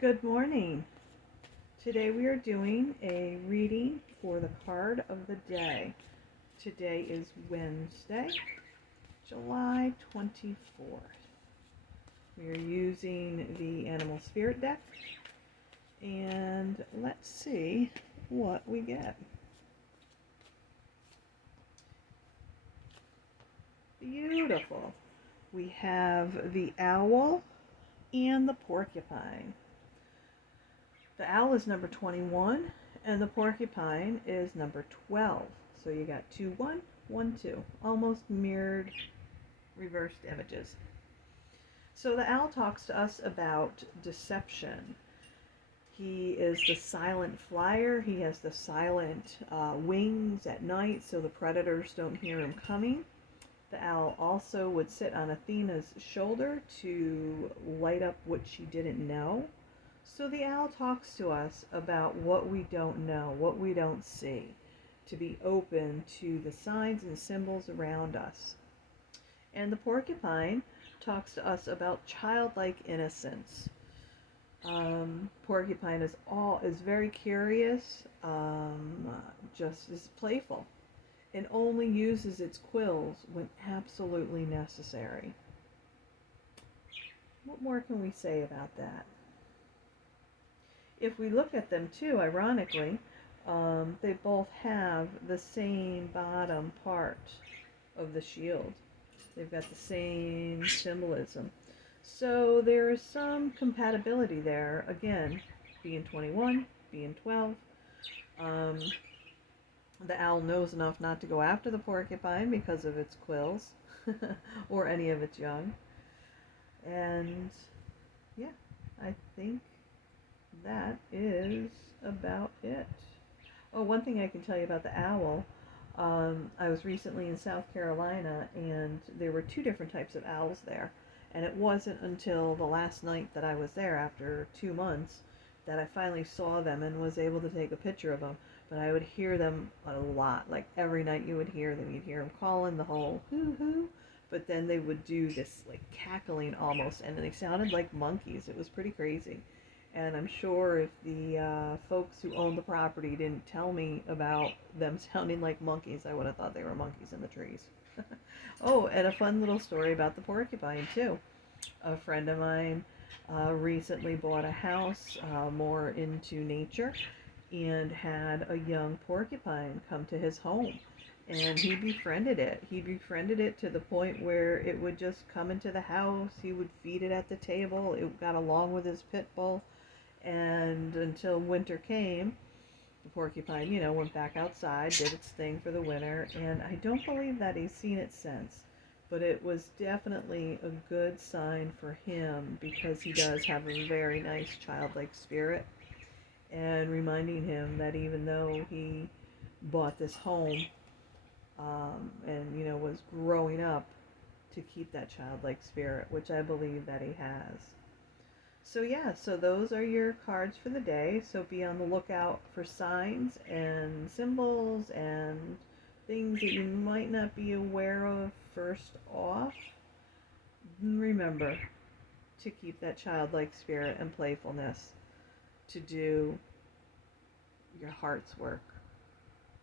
Good morning. Today we are doing a reading for the card of the day. Today is Wednesday, July 24th. We are using the Animal Spirit deck, and let's see what we get. Beautiful. We have the owl and the porcupine. The owl is number 21 and the porcupine is number 12. So you got 2, 1, 1, 2. Almost mirrored reversed images. So the owl talks to us about deception. He is the silent flyer. He has the silent wings at night so the predators don't hear him coming. The owl also would sit on Athena's shoulder to light up what she didn't know. So the owl talks to us about what we don't know, what we don't see, to be open to the signs and symbols around us. And the porcupine talks to us about childlike innocence. Porcupine is very curious, just is playful, and only uses its quills when absolutely necessary. What more can we say about that? If we look at them too, ironically, they both have the same bottom part of the shield. They've got the same symbolism. So there is some compatibility there. Again, being 21, being 12. The owl knows enough not to go after the porcupine because of its quills or any of its young. And yeah, I think that is about it. Oh, one thing I can tell you about the owl. I was recently in South Carolina, and there were 2 different types of owls there. And it wasn't until the last night that I was there, after 2 months, that I finally saw them and was able to take a picture of them. But I would hear them a lot. Like every night you would hear them. You'd hear them calling the whole hoo-hoo. But then they would do this like cackling almost, and they sounded like monkeys. It was pretty crazy. And I'm sure if the folks who owned the property didn't tell me about them sounding like monkeys, I would have thought they were monkeys in the trees. Oh, and a fun little story about the porcupine, too. A friend of mine recently bought a house more into nature and had a young porcupine come to his home. And he befriended it. He befriended it to the point where it would just come into the house. He would feed it at the table. It got along with his pit bull. And until winter came, the porcupine, went back outside, did its thing for the winter, and I don't believe that he's seen it since. But it was definitely a good sign for him because he does have a very nice childlike spirit, and reminding him that even though he bought this home and, was growing up, to keep that childlike spirit, which I believe that he has. So yeah, so those are your cards for the day. So be on the lookout for signs and symbols and things that you might not be aware of first off. Remember to keep that childlike spirit and playfulness, to do your heart's work.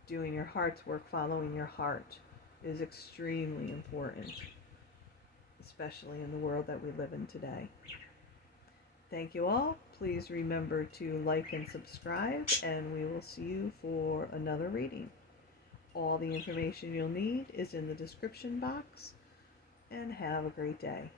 Doing your heart's work, following your heart is extremely important, especially in the world that we live in today. Thank you all. Please remember to like and subscribe, and we will see you for another reading. All the information you'll need is in the description box, and have a great day.